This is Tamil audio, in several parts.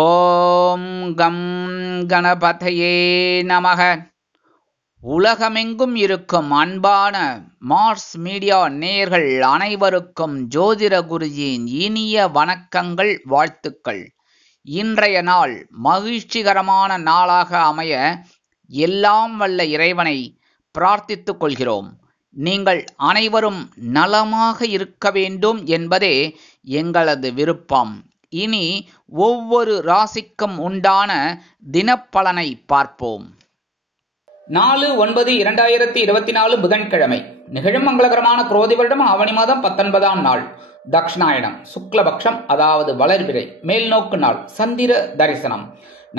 ஓம் கம் கணபதையே நமக. உலகமெங்கும் இருக்கும் அன்பான மார்ஸ் மீடியா நேயர்கள் அனைவருக்கும் ஜோதிட குருஜியின் இனிய வணக்கங்கள், வாழ்த்துக்கள். இன்றைய நாள் மகிழ்ச்சிகரமான நாளாக அமைய எல்லாம் வல்ல இறைவனை பிரார்த்தித்துக் கொள்கிறோம். நீங்கள் அனைவரும் நலமாக இருக்க வேண்டும் என்பதே எங்களது விருப்பம். இனி ஒவ்வொரு ராசிக்கும் உண்டான தினப்பலனை பார்ப்போம். 4/9/2024 புதன்கிழமை. நிகழும் மங்களகரமான குரோதி வருடம் ஆவணி மாதம் 19ஆம் நாள், தக்ஷணாயனம், சுக்லபக்ஷம், அதாவது வளர்பிறை, மேல்நோக்கு நாள், சந்திர தரிசனம்.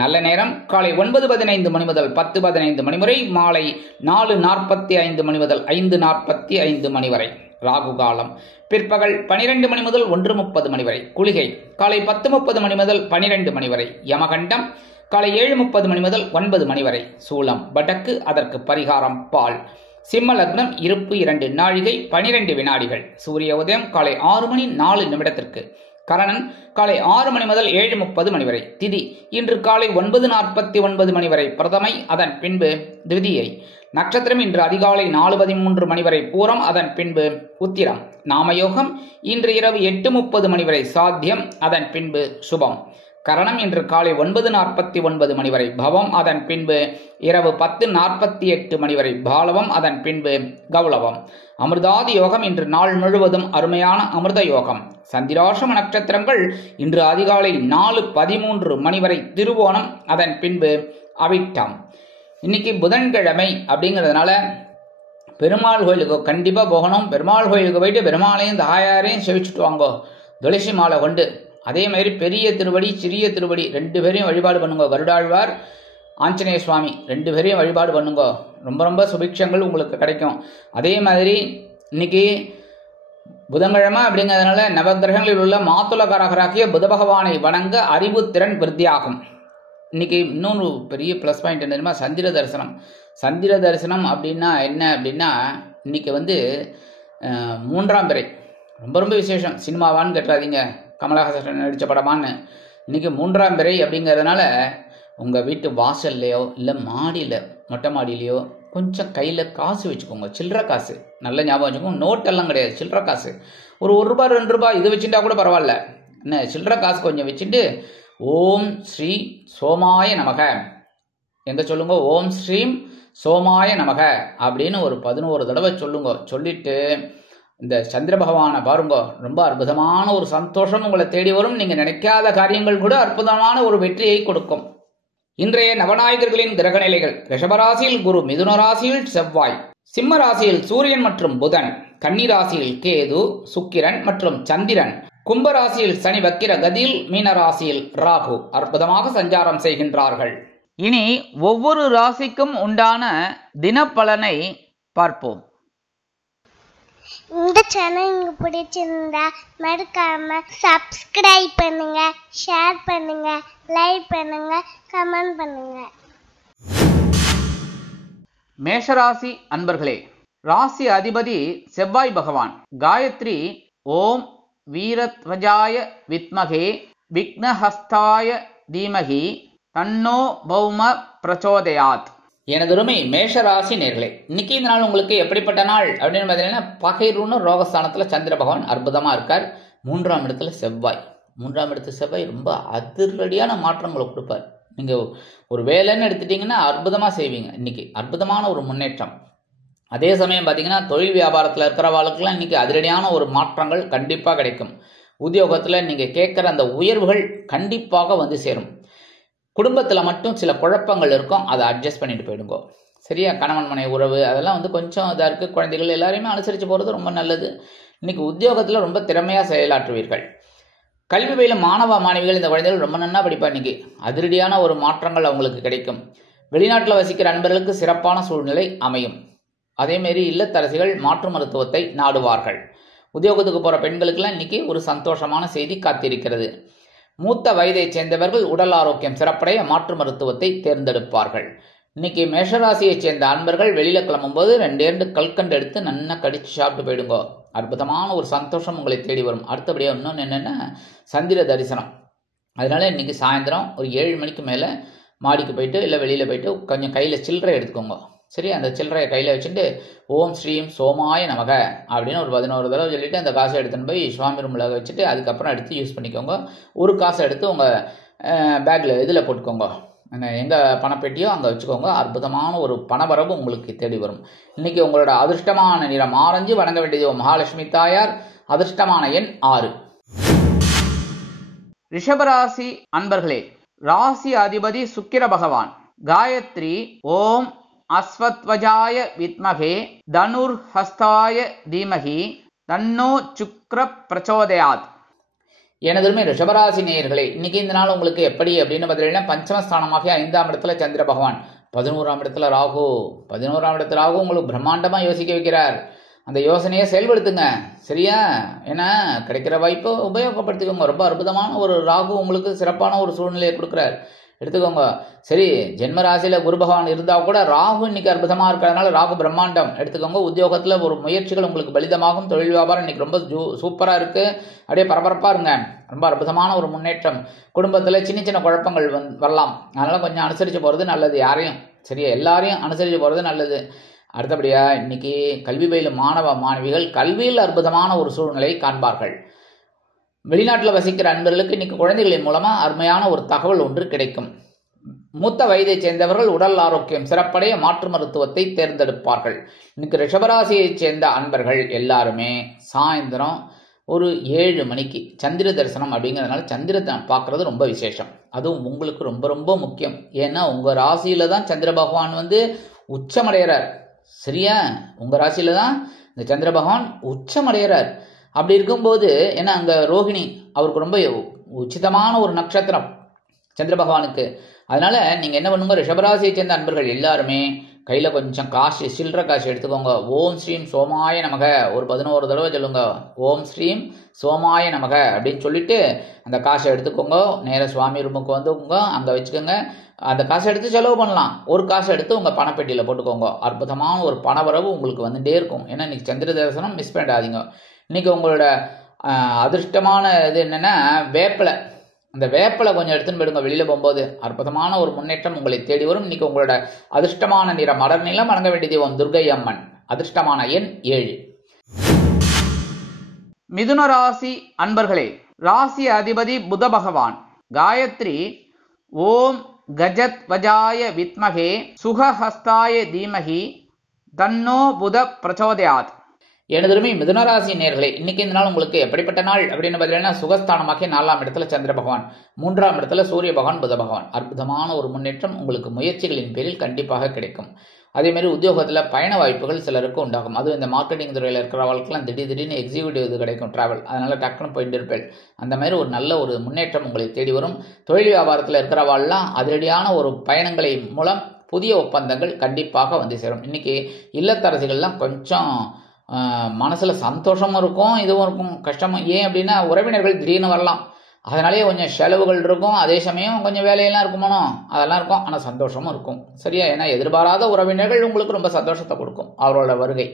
நல்ல நேரம் காலை 9:15 மணி முதல் 10:15 மணி வரை, மாலை 4:45 மணி முதல் 5:45 மணி வரை. ராகு காலம் பிற்பகல் 12 மணி முதல் 1:30 மணி வரை. குளிகை காலை 10:30 மணி முதல் 12 மணி வரை. யமகண்டம் காலை 7:30 மணி முதல் 9 மணி வரை. சூலம் வடக்கு, அதற்கு பரிகாரம் பால். சிம்ம லக்னம், இருப்பு 2 நாழிகை 12 வினாடிகள். சூரிய உதயம் காலை 6 மணி 4 நிமிடத்திற்கு. கரணன் காலை 6 மணி முதல் 7:30 மணி வரை. திதி இன்று காலை 9:49 மணி வரை பிரதமை, அதன் பின்பு திவிதியை. நட்சத்திரம் இன்று அதிகாலை 4:13 மணி வரை பூரம், அதன் பின்பு உத்திரம். நாமயோகம் இன்று இரவு 8:30 மணி வரை சாத்தியம், அதன் பின்பு சுபம். கரணம் இன்று காலை 9:49 மணி வரை பவம், அதன் பின்பு இரவு 10:48 மணி வரை பாலவம், அதன் பின்பு கௌளவம். அமிர்தாதி யோகம் இன்று நாள் முழுவதும் அருமையான அமிர்த யோகம். சந்திராசிரம நட்சத்திரங்கள் இன்று அதிகாலை 4:13 மணி வரை திருவோணம், அதன் பின்பு அவிட்டம். இன்னைக்கு புதன்கிழமை அப்படிங்கிறதுனால பெருமாள் கோயிலுக்கு கண்டிப்பாக போகணும். பெருமாள் கோயிலுக்கு போயிட்டு பெருமாளையும் தாயாரையும் செவிச்சுட்டு வாங்கோ, துளசி மாலை கொண்டு. அதே மாதிரி பெரிய திருவடி சிறிய திருவடி 2 பேரையும் வழிபாடு பண்ணுங்க. கருடாழ்வார், ஆஞ்சநேய சுவாமி 2 பேரையும் வழிபாடு பண்ணுங்க. ரொம்ப ரொம்ப சுபிக்ஷங்கள் உங்களுக்கு கிடைக்கும். அதே மாதிரி இன்னைக்கு புதன்கிழமை அப்படிங்கிறதுனால நவகிரகங்களில் உள்ள மாத்துலகாரகராகிய புத பகவானை வணங்க அறிவு திறன் விருத்தியாகும். இன்னைக்கு இன்னொரு பெரிய ப்ளஸ் பாயிண்ட் என்ன தெரியுமா? சந்திர தரிசனம். சந்திர தரிசனம் அப்படின்னா என்ன அப்படின்னா, இன்னைக்கு 3ஆம் பிறை ரொம்ப ரொம்ப விசேஷம். சினிமாவான்னு கேட்டாதீங்க, கமலஹாசன் நடித்த படமான்னு. இன்னைக்கு 3ஆம் பிறை அப்படிங்கிறதுனால உங்கள் வீட்டு வாசல்லையோ இல்லை மாடியில் மொட்டை மாடியிலையோ கொஞ்சம் கையில் காசு வச்சுக்கோங்க. சில்லற காசு நல்ல ஞாபகம் வச்சுக்கோங்க. நோட்டெல்லாம் கிடையாது, சில்லற காசு. ஒரு ரூபா 2 ரூபா இது வச்சுட்டா கூட பரவாயில்ல. என்ன, சில்லற காசு கொஞ்சம் வச்சுட்டு ஓம் ஸ்ரீ சோமாய நமக எங்க சொல்லுங்க, ஓம் ஸ்ரீம் சோமாய நமக அப்படின்னு ஒரு 11 தடவை சொல்லுங்க. சொல்லிட்டு இந்த சந்திர பகவானை பாருங்க, ரொம்ப அற்புதமான ஒரு சந்தோஷம் உங்களை தேடி வரும். நீங்க நினைக்காத காரியங்கள் கூட அற்புதமான ஒரு வெற்றியை கொடுக்கும். இன்றைய நவநாயகர்களின் கிரக நிலைகள்: ரிஷபராசியில் குரு, மிதுன ராசியில் செவ்வாய், சிம்ம ராசியில் சூரியன் மற்றும் புதன், கன்னி ராசியில் கேது, சுக்கிரன் மற்றும் சந்திரன், கும்பராசியில் சனி வக்கிர கதியில், மீனராசியில் ராகு அற்புதமாக சஞ்சாரம் செய்கின்றார்கள். இனி ஒவ்வொரு ராசிக்கும் உண்டான தினப்பலனை பார்ப்போம். இந்த சேனல் உங்களுக்கு பிடிச்சிருந்தா மறக்காம சப்ஸ்கிரைப் பண்ணுங்க, ஷேர் பண்ணுங்க, லைக் பண்ணுங்க, கமெண்ட் பண்ணுங்க. மேஷராசி அன்பர்களே, ராசி அதிபதி செவ்வாய் பகவான். காயத்ரி ஓம் வீரத்வஜாய வித்மகே விக்னஹஸ்தாய தீமகி தன்னோ பௌம பிரச்சோதயாத். எனதுருமை மேஷராசி நேர்களே, இன்னைக்கு இந்த நாள் உங்களுக்கு எப்படிப்பட்ட நாள் அப்படின்னு பார்த்தீங்கன்னா, பகைருன்னு ரோகஸ்தானத்தில் சந்திர பகவான் அற்புதமாக இருக்கார். 3ஆம் இடத்துல செவ்வாய். 3ஆம் இடத்துல செவ்வாய் ரொம்ப அதிரடியான மாற்றங்களை கொடுப்பார். நீங்கள் ஒரு வேலைன்னு எடுத்துட்டீங்கன்னா அற்புதமாக செய்வீங்க. இன்னைக்கு அற்புதமான ஒரு முன்னேற்றம். அதே சமயம் பார்த்தீங்கன்னா, தொழில் வியாபாரத்தில் இருக்கிறவாளுக்கெல்லாம் இன்னைக்கு அதிரடியான ஒரு மாற்றங்கள் கண்டிப்பாக கிடைக்கும். உத்தியோகத்தில் நீங்கள் கேட்குற அந்த உயர்வுகள் கண்டிப்பாக வந்து சேரும். குடும்பத்தில் மட்டும் சில குழப்பங்கள் இருக்கும், அதை அட்ஜஸ்ட் பண்ணிட்டு போயிடுங்க. சரியா? கணவன் மனை உறவு அதெல்லாம் கொஞ்சம் இதாக இருக்குது. குழந்தைகள் எல்லாரையுமே அனுசரித்து போகிறது ரொம்ப நல்லது. இன்னைக்கு உத்தியோகத்தில் ரொம்ப திறமையாக செயலாற்றுவீர்கள். கல்வி பயிலும் மாணவ மாணவிகள், இந்த குழந்தைகள் ரொம்ப நன்னா படிப்பா. இன்னைக்கு அதிரடியான ஒரு மாற்றங்கள் அவங்களுக்கு கிடைக்கும். வெளிநாட்டில் வசிக்கிற நண்பர்களுக்கு சிறப்பான சூழ்நிலை அமையும். அதேமாரி இல்லத்தரசிகள் மாற்று மருத்துவத்தை நாடுவார்கள். உத்தியோகத்துக்கு போகிற பெண்களுக்கெல்லாம் இன்னைக்கு ஒரு சந்தோஷமான செய்தி காத்திருக்கிறது. மூத்த வயதை சேர்ந்தவர்கள் உடல் ஆரோக்கியம் சிறப்படைய மாற்று மருத்துவத்தை தேர்ந்தெடுப்பார்கள். இன்னைக்கு மேஷராசியை சேர்ந்த அன்பர்கள் வெளியில கிளம்பும்போது 2 கல்கண்டு எடுத்து நல்லா கடிச்சு சாப்பிட்டு போயிடுங்க. அற்புதமான ஒரு சந்தோஷம் உங்களை தேடி வரும். அடுத்தபடியாக இன்னொன்று என்னென்னா, சந்திர தரிசனம். அதனால இன்னைக்கு சாயந்தரம் ஒரு 7 மணிக்கு மேலே மாடிக்கு போயிட்டு இல்லை வெளியில் போயிட்டு கொஞ்சம் கையில் சில்லறை எடுத்துக்கோங்க. சரி, அந்த சில்லறையை கையில் வச்சுட்டு ஓம் ஸ்ரீம் சோமாய நமக அப்படின்னு ஒரு 11 தடவை சொல்லிவிட்டு அந்த காசை எடுத்துன்னு போய் சுவாமி ரூமில் வச்சுட்டு அதுக்கப்புறம் எடுத்து யூஸ் பண்ணிக்கோங்க. ஒரு காசை எடுத்து உங்கள் பேக்கில் இதில் போட்டுக்கோங்க, எங்கே பணப்பெட்டியோ அங்கே வச்சுக்கோங்க. அற்புதமான ஒரு பணவரவு உங்களுக்கு தேடி வரும். இன்னைக்கு உங்களோட அதிர்ஷ்டமான நிறம் ஆரஞ்சு. வணங்க வேண்டியது மகாலட்சுமி தாயார். அதிர்ஷ்டமான எண் 6. ரிஷபராசி அன்பர்களே, ராசி அதிபதி சுக்கிர பகவான். காயத்ரி ஓம் அஸ்வத்வஜாய வித்மகே தனுர் ஹஸ்தாய தீமகி தன்னோ சுக்ர பிரச்சோதயாத். எனதுமே ரிஷபராசி நேயர்களே, இன்னைக்கு இந்த நாள் உங்களுக்கு எப்படி அப்படின்னு பார்த்தீங்கன்னா, பஞ்சமஸ்தானமாக 5ஆம் இடத்துல சந்திர பகவான், 11ஆம் இடத்துல ராகு. 11ஆம் இடத்துல ராகு உங்களுக்கு பிரம்மாண்டமா யோசிக்க வைக்கிறார். அந்த யோசனையை செயல்படுத்துங்க, சரியா? ஏன்னா கிடைக்கிற வாய்ப்பை உபயோகப்படுத்திக்கோங்க. ரொம்ப அற்புதமான ஒரு ராகு உங்களுக்கு சிறப்பான ஒரு சூழ்நிலையை கொடுக்குறார், எடுத்துக்கோங்க. சரி, ஜென்ம ராசியில குரு பகவான் இருந்தா கூட ராகு இன்னைக்கு அற்புதமா இருக்கிறதுனால ராகு பிரம்மாண்டம் எடுத்துக்கோங்க. உத்தியோகத்துல ஒரு முயற்சிகள் உங்களுக்கு பலிதமாகும். தொழில் வியாபாரம் இன்னைக்கு ரொம்ப சூப்பரா இருக்கு. அப்படியே பரபரப்பா இருங்க. ரொம்ப அற்புதமான ஒரு முன்னேற்றம். குடும்பத்துல சின்ன சின்ன குழப்பங்கள் வரலாம், அதனால கொஞ்சம் அனுசரிச்சு போறது நல்லது. யாரையும் சரியா, எல்லாரையும் அனுசரிச்சு போறது நல்லது. அடுத்தபடியா இன்னைக்கு கல்வி பயிலும் மாணவ மாணவிகள் கல்வியில் அற்புதமான ஒரு சூழ்நிலை காண்பார்கள். வெளிநாட்டில் வசிக்கிற அன்பர்களுக்கு இன்னைக்கு குழந்தைகளின் மூலமா அருமையான ஒரு தகவல் ஒன்று கிடைக்கும். மூத்த வயதை சேர்ந்தவர்கள் உடல் ஆரோக்கியம் சிறப்படைய மாற்று மருத்துவத்தை தேர்ந்தெடுப்பார்கள். இன்னைக்கு ரிஷபராசியை சேர்ந்த அன்பர்கள் எல்லாருமே சாயந்தரம் ஒரு 7 மணிக்கு சந்திர தரிசனம் அப்படிங்கிறதுனால சந்திரத்தை பார்க்கறது ரொம்ப விசேஷம். அதுவும் உங்களுக்கு ரொம்ப ரொம்ப முக்கியம். ஏன்னா உங்க ராசியில தான் சந்திர பகவான் உச்சமடைகிறார், சரியா? உங்க ராசியில தான் இந்த சந்திர பகவான் உச்சமடைகிறார். அப்படி இருக்கும்போது ஏன்னா அங்க ரோகிணி அவருக்கு ரொம்ப உச்சிதமான ஒரு நட்சத்திரம் சந்திர பகவானுக்கு. அதனால நீங்க என்ன பண்ணுங்க, ரிஷபராசியை சேர்ந்த அன்பர்கள் எல்லாருமே கையில கொஞ்சம் காசு, சில்லற காசு எடுத்துக்கோங்க. ஓம் ஸ்ரீம் சோமாய நமக ஒரு 11 தடவை சொல்லுங்க. ஓம் ஸ்ரீம் சோமாய நமக அப்படின்னு சொல்லிட்டு அந்த காசை எடுத்துக்கோங்க. நேர சுவாமி ரூமுக்கு வந்துக்கோங்க, அங்க வச்சுக்கோங்க. அந்த காசை எடுத்து செலவு பண்ணலாம். ஒரு காசை எடுத்து உங்க பணப்பெட்டியில போட்டுக்கோங்க. அற்புதமான ஒரு பணவரவு உங்களுக்கு வந்துட்டே இருக்கும். ஏன்னா இன்னைக்கு சந்திர தரிசனம் மிஸ் பண்ணிடாதீங்க. இன்னைக்கு உங்களோட அதிர்ஷ்டமான இது என்னன்னா வேப்பிலை. அந்த வேப்பிலை கொஞ்சம் எடுத்துன்னு போயிடுங்க வெளியில போகும்போது. அற்புதமான ஒரு முன்னேற்றம் உங்களை தேடி வரும். இன்னைக்கு உங்களோட அதிர்ஷ்டமான நிறம் மலர் நிலம். வணங்க வேண்டிய தெய்வம் துர்க்கை அம்மன். அதிர்ஷ்டமான எண் 7. மிதுன ராசி அன்பர்களே, ராசி அதிபதி புத பகவான். காயத்ரி ஓம் கஜத் வஜாய வித்மகே சுகஹஸ்தாய தீமகி தன்னோ புத பிரச்சோதயாத். எனதுமே மிதுனராசி நேர்களே, இன்னைக்கு இந்த நாள் உங்களுக்கு எப்படிப்பட்ட நாள் அப்படின்னு பார்த்தீங்கன்னா, சுகஸ்தானமாக 4ஆம் இடத்துல சந்திர பகவான், 3ஆம் இடத்துல சூரிய பகவான், புத பகவான். அற்புதமான ஒரு முன்னேற்றம் உங்களுக்கு முயற்சிகளின் பேரில் கண்டிப்பாக கிடைக்கும். அதே மாதிரி உத்தியோகத்தில் பயண வாய்ப்புகள் சிலருக்கு உண்டாகும். அதுவும் இந்த மார்க்கெட்டிங் துறையில் இருக்கிறவர்களுக்கெல்லாம் திடீர்னு எக்ஸிக்யூட்டிவ் இது கிடைக்கும், டிராவல். அதனால டக்குன்னு போயிட்டு இருப்பேன். அந்த மாதிரி ஒரு நல்ல ஒரு முன்னேற்றம் உங்களை தேடி வரும். தொழில் வியாபாரத்தில் இருக்கிறவாள்லாம் அதிரடியான ஒரு பயணங்களை மூலம் புதிய ஒப்பந்தங்கள் கண்டிப்பாக வந்து சேரும். இன்னைக்கு இல்லத்தரசிகள்லாம் கொஞ்சம் மனசுல சந்தோஷமும் இருக்கும், இதுவும் இருக்கும், கஷ்டமும். ஏன் அப்படின்னா உறவினர்கள் திடீர்னு வரலாம், அதனாலேயே கொஞ்சம் செலவுகள் இருக்கும். அதே சமயம் கொஞ்சம் வேலையெல்லாம் இருக்குமானோ அதெல்லாம் இருக்கும், ஆனால் சந்தோஷமும் இருக்கும், சரியா? ஏன்னா எதிர்பாராத உறவினர்கள் உங்களுக்கு ரொம்ப சந்தோஷத்தை கொடுக்கும் அவரோட வருகை.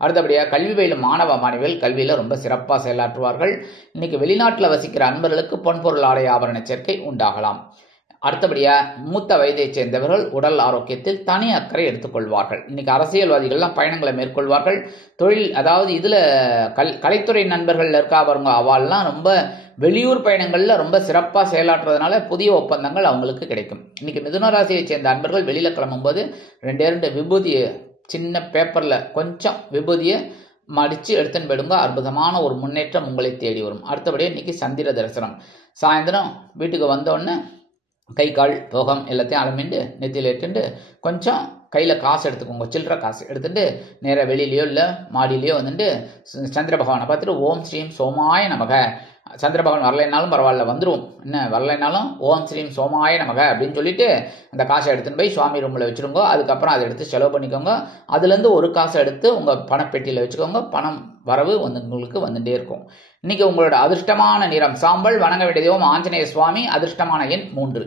அடுத்தபடியாக கல்வி பயிலும் மாணவ மாணவிகள் கல்வியில் ரொம்ப சிறப்பாக செயலாற்றுவார்கள். இன்னைக்கு வெளிநாட்டில் வசிக்கிற அன்பர்களுக்கு பொன்பொருள் ஆடை ஆபரண சேர்க்கை உண்டாகலாம். அடுத்தபடியாக மூத்த வயதை சேர்ந்தவர்கள் உடல் ஆரோக்கியத்தில் தனி அக்கறை எடுத்துக்கொள்வார்கள். இன்னைக்கு அரசியல்வாதிகள்லாம் பயணங்களை மேற்கொள்வார்கள். தொழில், அதாவது இதில் கலைத்துறை நண்பர்கள் இருக்கா பாருங்க, அவள்லாம் ரொம்ப வெளியூர் பயணங்களில் ரொம்ப சிறப்பாக செயலாற்றுறதுனால புதிய ஒப்பந்தங்கள் அவங்களுக்கு கிடைக்கும். இன்னைக்கு மிதுன ராசியை சேர்ந்த அன்பர்கள் வெளியில் கிளம்பும்போது 2 விபூதியை சின்ன பேப்பரில் கொஞ்சம் விபூதியை மடித்து எடுத்துன்னு போயிடுங்க. அற்புதமான ஒரு முன்னேற்றம் உங்களை தேடி வரும். அடுத்தபடியாக இன்னைக்கு சந்திர தரிசனம். சாயந்தரம் வீட்டுக்கு வந்தோடனே கை கால் போகம் எல்லாத்தையும் அலமிண்டு நெத்தியில் ஏற்றுண்டு கொஞ்சம் கையில் காசு எடுத்துக்கோங்க, சில்லற காசு எடுத்துட்டு நேராக வெளியிலையோ இல்லை மாடியிலையோ வந்துட்டு சந்திர பகவானை பார்த்துட்டு ஓம் ஸ்ரீம் சோமாய நமக. சந்திர பகவான் வரலைனாலும் பரவாயில்ல, வந்துடும். என்ன வரலைனாலும் ஓம் ஸ்ரீம் சோமாய நமக அப்படின்னு சொல்லிட்டு அந்த காசை எடுத்துன்னு போய் சுவாமி ரூமில் வச்சுருங்க. அதுக்கப்புறம் அதை எடுத்து செலவு பண்ணிக்கோங்க. அதுலேருந்து ஒரு காசை எடுத்து உங்கள் பணப்பெட்டியில் வச்சுக்கோங்க. பணம் வரவு உங்களுக்கு வந்துட்டே இருக்கும். இன்னைக்கு உங்களோட அதிர்ஷ்டமான நிறம் சாம்பல். வணங்க வேண்டிய தெய்வம் ஆஞ்சநேய சுவாமி. அதிர்ஷ்டமான எண் 3.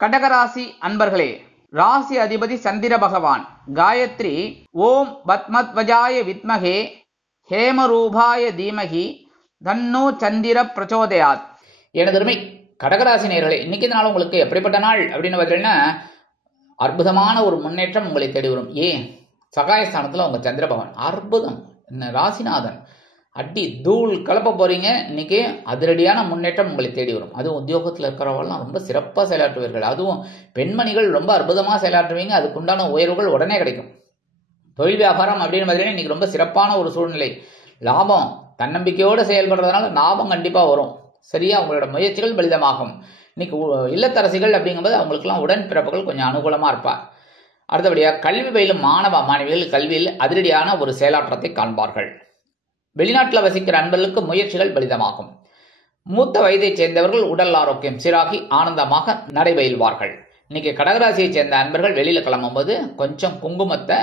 கடகராசி அன்பர்களே, ராசி அதிபதி சந்திர பகவான். காயத்ரி ஓம் பத்மத்வஜாய வித்மகே ஹேமரூபாய தீமகி தன்னோ சந்திர பிரச்சோதயாத். எனதருமை கடகராசி நேயர்களே, இன்னைக்கு இந்த நாள் உங்களுக்கு எப்படிப்பட்ட நாள் அப்படின்னு பார்த்தீங்கன்னா, அற்புதமான ஒரு முன்னேற்றம் உங்களை தேடி வரும். ஏன் சகாயஸ்தானத்தில் உங்க சந்திர பகவான் அற்புதம், ராசிநாதன் அடி தூள் கலப்ப போறீங்க. இன்னைக்கு அதிரடியான முன்னேற்றம் உங்களை தேடி வரும். அதுவும் உத்தியோகத்தில் இருக்கிறவங்களாம் ரொம்ப சிறப்பாக செயலாற்றுவீர்கள். அதுவும் பெண்மணிகள் ரொம்ப அற்புதமாக செயலாற்றுவீங்க. அதுக்குண்டான உயர்வுகள் உடனே கிடைக்கும். தொழில் வியாபாரம் அப்படின்னு பார்த்தீங்கன்னா இன்னைக்கு ரொம்ப சிறப்பான ஒரு சூழ்நிலை. லாபம் தன்னம்பிக்கையோடு செயல்படுறதுனால லாபம் கண்டிப்பாக வரும். சரியா, உங்களோட முயற்சிகள் பலிதமாகும். இன்னைக்கு இல்லத்தரசிகள் அப்படிங்கும்போது அவங்களுக்குலாம் உடன்பிறப்புகள் கொஞ்சம் அனுகூலமாக இருப்பார். அடுத்தபடியாக கல்வி பயிலும் மாணவ மாணவிகள் கல்வியில் அதிரடியான ஒரு செயலாற்றத்தை காண்பார்கள். வெளிநாட்டில் வசிக்கிற அன்பர்களுக்கு முயற்சிகள் பலிதமாகும். மூத்த வயதைச் சேர்ந்தவர்கள் உடல் ஆரோக்கியம் சீராகி ஆனந்தமாக நடைபயில்வார்கள். இன்னைக்கு கடகராசியை சேர்ந்த அன்பர்கள் வெளியில் கிளம்பும்போது கொஞ்சம் குங்குமத்தை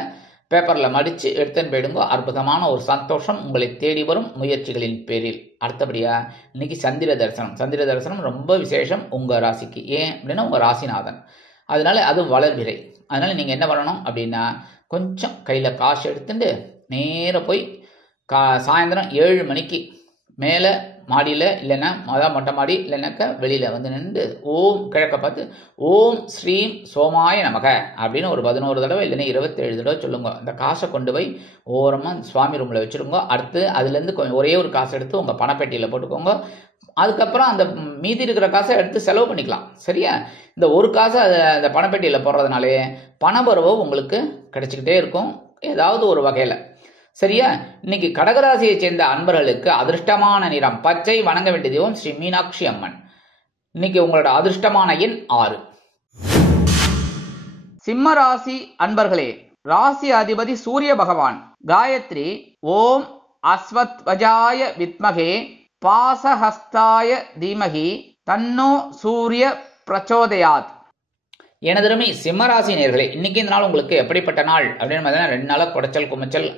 பேப்பரில் மடித்து எடுத்துன்னு போயிடுங்க. அற்புதமான ஒரு சந்தோஷம் உங்களை தேடி வரும் முயற்சிகளின் பேரில். அடுத்தபடியாக இன்னைக்கு சந்திர தரிசனம். சந்திர தரிசனம் ரொம்ப விசேஷம் உங்கள் ராசிக்கு. ஏன் அப்படின்னா உங்கள் ராசிநாதன், அதனால அது வளர்பிறை. அதனால நீங்கள் என்ன பண்ணணும் அப்படின்னா, கொஞ்சம் கையில் காசு எடுத்துட்டு நேராக போய் சாயந்தரம் 7 மணிக்கு மேலே மாடியில் இல்லைன்னா மொட்டை மாடி இல்லைன்னாக்கா வெளியில் வந்து நின்று ஓம் கிழக்க பார்த்து ஓம் ஸ்ரீம் சோமாய நமக அப்படின்னு ஒரு 11 தடவை இல்லைன்னா 27 தடவை சொல்லுங்க. அந்த காசை கொண்டு போய் ஓரமாக சுவாமி ரூமில் வச்சுருங்க. அடுத்து அதுலேருந்து ஒரே ஒரு காசை எடுத்து உங்கள் பணப்பெட்டியில் போட்டுக்கோங்க. அதுக்கப்புறம் அந்த மீதி இருக்கிற காசை எடுத்து செலவு பண்ணிக்கலாம். சரியா, இந்த ஒரு காசை அந்த பணப்பெட்டியில் போடுறதுனாலே பணபரவு உங்களுக்கு கிடைச்சிக்கிட்டே இருக்கும் ஏதாவது ஒரு வகையில். சரியா, இன்னைக்கு கடகராசியை சேர்ந்த அன்பர்களுக்கு அதிர்ஷ்டமான நிறம் பச்சை. வணங்க வேண்டிய தெய்வம் ஸ்ரீ மீனாட்சி அம்மன். இன்னைக்கு உங்களோட அதிர்ஷ்டமான எண் 6. சிம்ம ராசி அன்பர்களே, ராசி அதிபதி சூரிய பகவான். காயத்ரி ஓம் அஸ்வத்வஜாய வித்மகே பாசஹஸ்தாய தீமகி தன்னோ சூரிய பிரச்சோதயாத். எனதருமை சிம்மராசி நேயர்களே, இன்னைக்கு இந்த நாள் உங்களுக்கு எப்படிப்பட்ட நாள் அப்படின்னு பார்த்தீங்கன்னா 2 நாளாக குடைச்சல் குமைச்சல்